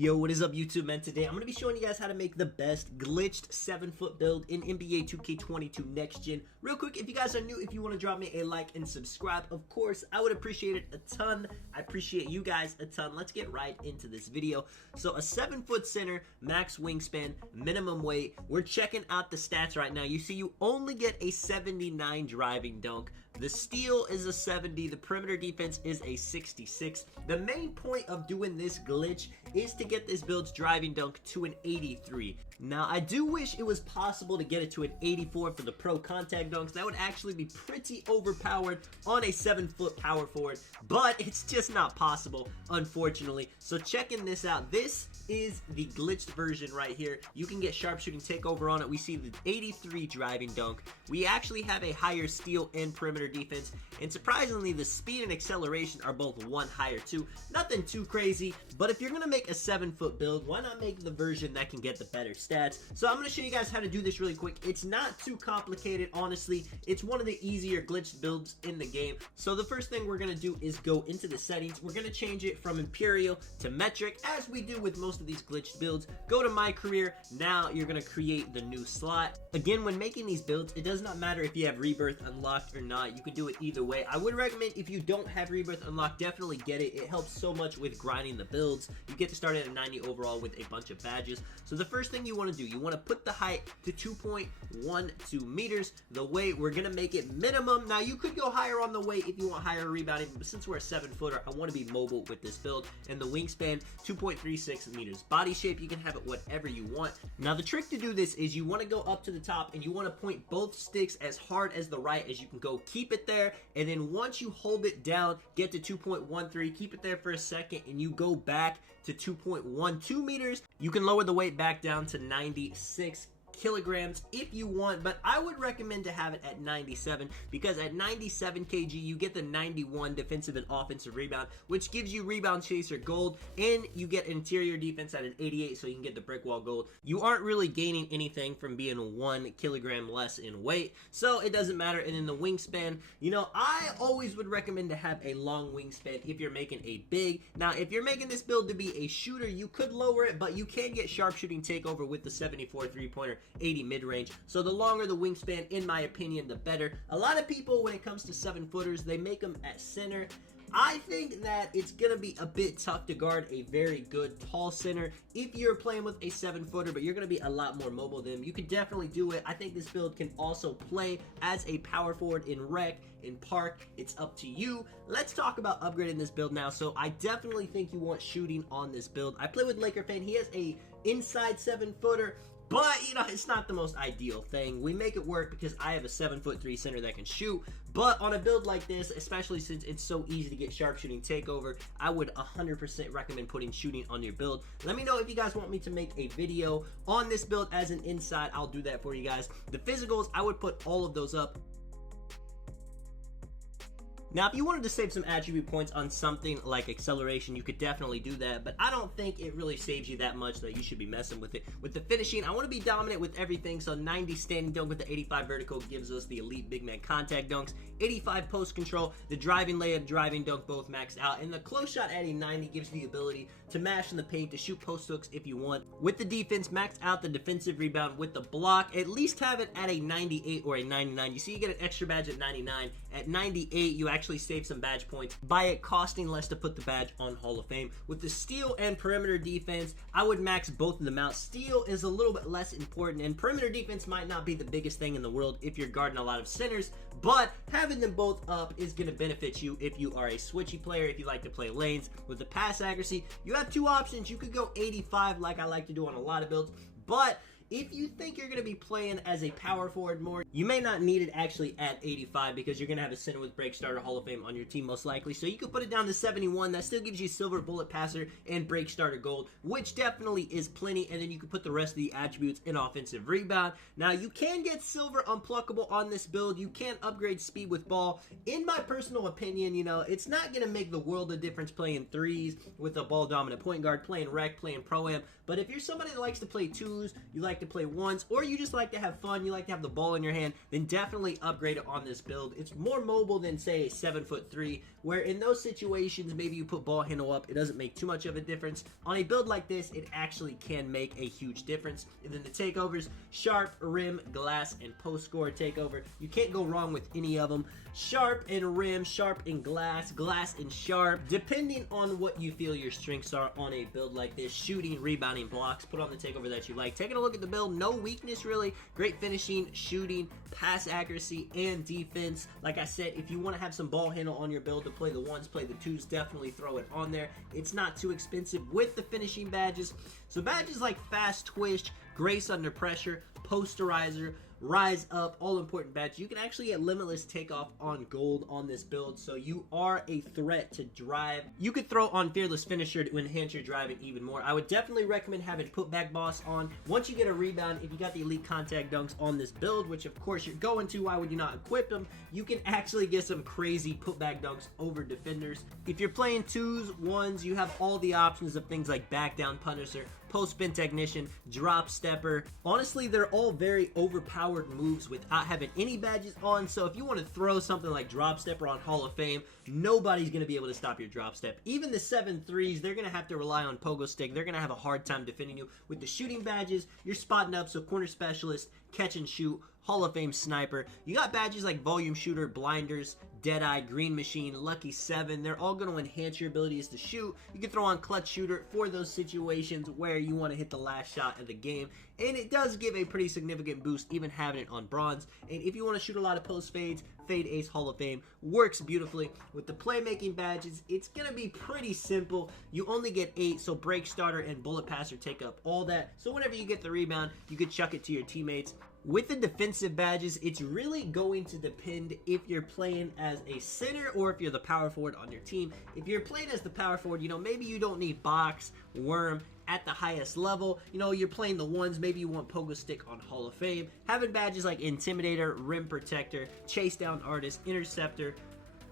Yo, what is up YouTube, man? Today I'm going to be showing you guys how to make the best glitched 7-foot build in NBA 2K22 Next Gen. Real quick, if you guys are new, if you want to drop me a like and subscribe, of course, I would appreciate it a ton. I appreciate you guys a ton. Let's get right into this video. So a 7-foot center, max wingspan, minimum weight. We're checking out the stats right now. You see you only get a 79 driving dunk. The steal is a 70. The perimeter defense is a 66. The main point of doing this glitch is to get this build's driving dunk to an 83. Now, I do wish it was possible to get it to an 84 for the pro contact dunks. That would actually be pretty overpowered on a 7-foot power forward, but it's just not possible, unfortunately. So checking this out, this is the glitched version right here. You can get sharpshooting takeover on it. We see the 83 driving dunk. We actually have a higher steal and perimeter defense, and surprisingly, the speed and acceleration are both one higher too. Nothing too crazy, but if you're gonna make a 7-foot build, why not make the version that can get the better stats? So I'm gonna show you guys how to do this really quick. It's not too complicated, honestly. It's one of the easier glitched builds in the game. So the first thing we're gonna do is go into the settings. We're gonna change it from Imperial to Metric, as we do with most of these glitched builds. Go to My Career. Now you're gonna create the new slot. Again, when making these builds, it does not matter if you have Rebirth unlocked or not. You can do it either way. I would recommend, if you don't have Rebirth unlocked, definitely get it. It helps so much with grinding the builds. You get to start at a 90 overall with a bunch of badges. So the first thing you want to do, you want to put the height to 2.12 meters. The weight, we're going to make it minimum. Now, you could go higher on the weight if you want higher rebounding, but since we're a 7-footer, I want to be mobile with this build. And the wingspan, 2.36 meters. Body shape, you can have it whatever you want. Now, the trick to do this is you want to go up to the top and you want to point both sticks as hard as the right as you can go. Keep it there, and then once you hold it down, get to 2.13, keep it there for a second, and you go back to 2.12 meters. You can lower the weight back down to 96 kilograms if you want, but I would recommend to have it at 97, because at 97 kg you get the 91 defensive and offensive rebound, which gives you rebound chaser gold, and you get interior defense at an 88, so you can get the brick wall gold. You aren't really gaining anything from being 1 kilogram less in weight, so it doesn't matter. And in the wingspan, you know, I always would recommend to have a long wingspan if you're making a big. Now, if you're making this build to be a shooter, you could lower it, but you can get sharpshooting takeover with the 74 three-pointer, 80 mid-range. So the longer the wingspan, in my opinion, the better. A lot of people, when it comes to 7-footers, they make them at center. I think that it's going to be a bit tough to guard a very good tall center if you're playing with a 7-footer, but you're going to be a lot more mobile than them. You could definitely do it. I think this build can also play as a power forward in rec, in park. It's up to you. Let's talk about upgrading this build now. So I definitely think you want shooting on this build. I play with Laker fan. He has a inside 7-footer. But, you know, it's not the most ideal thing. We make it work because I have a 7'3" center that can shoot. But on a build like this, especially since it's so easy to get sharpshooting takeover, I would 100% recommend putting shooting on your build. Let me know if you guys want me to make a video on this build as an inside. I'll do that for you guys. The physicals, I would put all of those up. Now, if you wanted to save some attribute points on something like acceleration, you could definitely do that, but I don't think it really saves you that much that you should be messing with it. With the finishing, I want to be dominant with everything, so 90 standing dunk with the 85 vertical gives us the elite big man contact dunks, 85 post control, the driving layup, driving dunk both maxed out, and the close shot at a 90 gives you the ability to mash in the paint, to shoot post hooks if you want. With the defense, max out the defensive rebound. With the block, at least have it at a 98 or a 99. You see, you get an extra badge at 99. At 98, you actually save some badge points by it costing less to put the badge on Hall of Fame. With the steal and perimeter defense, I would max both of them out. Steal is a little bit less important, and perimeter defense might not be the biggest thing in the world if you're guarding a lot of centers, but having them both up is going to benefit you if you are a switchy player, if you like to play lanes. With the pass accuracy, you have two options. You could go 85 like I like to do on a lot of builds, but if you think you're going to be playing as a power forward more, you may not need it actually at 85, because you're going to have a center with break starter Hall of Fame on your team most likely. So you could put it down to 71. That still gives you silver bullet passer and break starter gold, which definitely is plenty. And then you can put the rest of the attributes in offensive rebound. Now, you can get silver unpluckable on this build. You can upgrade speed with ball. In my personal opinion, you know, it's not going to make the world of difference playing threes with a ball dominant point guard, playing rec, playing pro-am. But if you're somebody that likes to play twos, you like to play ones, or you just like to have fun, you like to have the ball in your hand, beforehand, then definitely upgrade it on this build. It's more mobile than, say, a 7'3", where in those situations, maybe you put ball handle up, it doesn't make too much of a difference. On a build like this, it actually can make a huge difference. And then the takeovers, sharp, rim, glass, and post score takeover. You can't go wrong with any of them. Sharp and rim, sharp and glass, glass and sharp. Depending on what you feel your strengths are on a build like this, shooting, rebounding, blocks, put on the takeover that you like. Taking a look at the build, no weakness really. Great finishing, shooting, pass accuracy, and defense. Like I said, if you want to have some ball handle on your build to play the ones, play the twos, definitely throw it on there. It's not too expensive with the finishing badges. So badges like fast twitch, grace under pressure, posterizer, rise up, all important badges. You can actually get limitless takeoff on gold on this build, so you are a threat to drive. You could throw on fearless finisher to enhance your driving even more. I would definitely recommend having putback boss on. Once you get a rebound, if you got the elite contact dunks on this build, which of course you're going to, why would you not equip them? You can actually get some crazy putback dunks over defenders. If you're playing twos, ones, you have all the options of things like back down punisher, post spin technician, drop stepper. Honestly, they're all very overpowered moves without having any badges on. So if you want to throw something like drop stepper on Hall of Fame, nobody's going to be able to stop your drop step. Even the 7'3s, they're going to have to rely on pogo stick. They're going to have a hard time defending you. With the shooting badges, you're spotting up, so corner specialist, catch and shoot, Hall of Fame sniper. You got badges like volume shooter, blinders, Deadeye, Green Machine, Lucky 7. They're all going to enhance your abilities to shoot. You can throw on Clutch Shooter for those situations where you want to hit the last shot of the game. And it does give a pretty significant boost, even having it on bronze. And if you want to shoot a lot of post fades, Fade Ace Hall of Fame works beautifully. With the playmaking badges, it's going to be pretty simple. You only get 8, so Break Starter and Bullet Passer take up all that. So whenever you get the rebound, you could chuck it to your teammates. With the defensive badges, it's really going to depend if you're playing as a center or if you're the power forward on your team. If you're playing as the power forward, maybe you don't need box, worm at the highest level. You're playing the ones, maybe you want pogo stick on Hall of Fame. Having badges like Intimidator, Rim Protector, Chase Down Artist, Interceptor,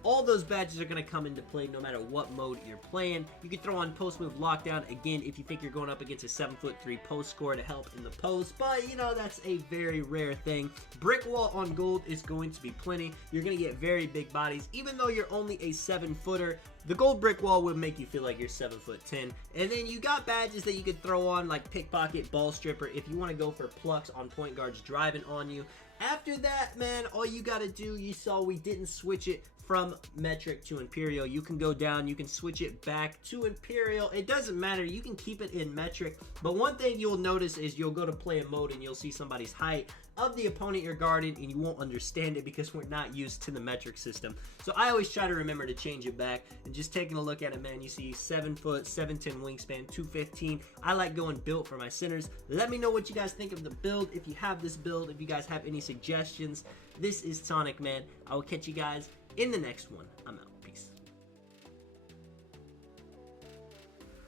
all those badges are going to come into play no matter what mode you're playing. You can throw on post move lockdown, again, if you think you're going up against a 7'3" post scorer to help in the post, but that's a very rare thing. Brick wall on gold is going to be plenty. You're going to get very big bodies. Even though you're only a 7-footer, the gold brick wall would make you feel like you're 7'10". And then you got badges that you could throw on like pickpocket, ball stripper, if you want to go for plucks on point guards driving on you. After that, man, all you got to do, you saw we didn't switch it from metric to imperial. You can go down, you can switch it back to imperial. It doesn't matter, you can keep it in metric. But one thing you'll notice is you'll go to play a mode and you'll see somebody's height of the opponent you're guarding and you won't understand it because we're not used to the metric system. So I always try to remember to change it back. And just taking a look at it, man, you see 7 foot, 7'10" wingspan, 215. I like going built for my centers. Let me know what you guys think of the build. If you have this build, if you guys have any suggestions. This is Tonic, man. I will catch you guys in the next one. I'm out.